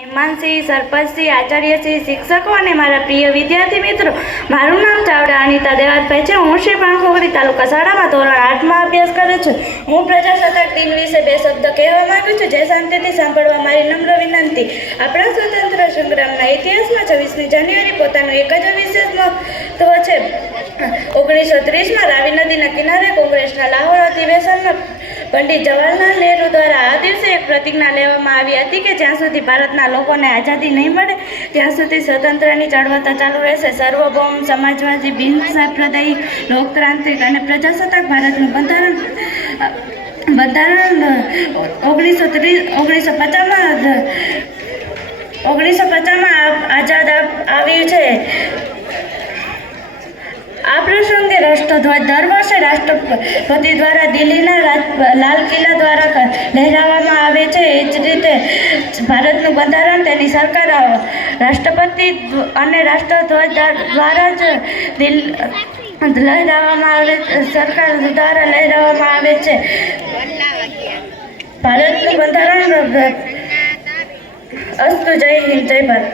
મહેમાનશ્રી, સરપંચશ્રી, આચાર્યશ્રી, શિક્ષકો અને મારા પ્રિય વિદ્યાર્થી મિત્રો, મારું નામ ચાવડા અનિતા દેવાતભાઈ છે. હું શ્રી પાણખોખરી તાલુકા શાળામાં ધોરણ 8માં અભ્યાસ કરું છું. હું પ્રજાસત્તાક દિન વિશે બે શબ્દ કહેવા માંગુ છું, જે શાંતિથી સાંભળવા મારી નમ્ર વિનંતી. આપણા સ્વતંત્ર સંગ્રામના ઇતિહાસમાં 26મી જાન્યુઆરી પોતાનું એક જ વિશેષ મહત્વ છે. 1930માં રાવી નદીના કિનારે કોંગ્રેસના લાહોર અધિવેશનમાં પંડિત જવાહરલાલ નહેરુ દ્વારા આ દિવસે એક પ્રતિજ્ઞા લેવામાં આવી હતી કે જ્યાં સુધી ભારતના લોકોને આઝાદી નહીં મળે ત્યાં સુધી સ્વતંત્રની ચળવળ ચાલુ રહેશે. સર્વભૌમ, સમાજવાદી, બિન સાંપ્રદાયિક, લોકતાંત્રિક અને પ્રજાસત્તાક ભારતનું બંધારણ 1950માં આઝાદ આવ્યું છે. આ પ્રસંગે રાષ્ટ્રધ્વજ દર વર્ષે રાષ્ટ્રપતિ દ્વારા દિલ્હીના લાલ કિલ્લા દ્વારા લહેરાવવામાં આવે છે. એ જ રીતે ભારતનું બંધારણ, તેની સરકાર, રાષ્ટ્રપતિ અને રાષ્ટ્રધ્વજ દ્વારા જ લહેરાવવામાં આવે સરકાર દ્વારા લહેરાવવામાં આવે છે. ભારતનું બંધારણ અસ્તુ. જય હિન્દ, જય ભારત.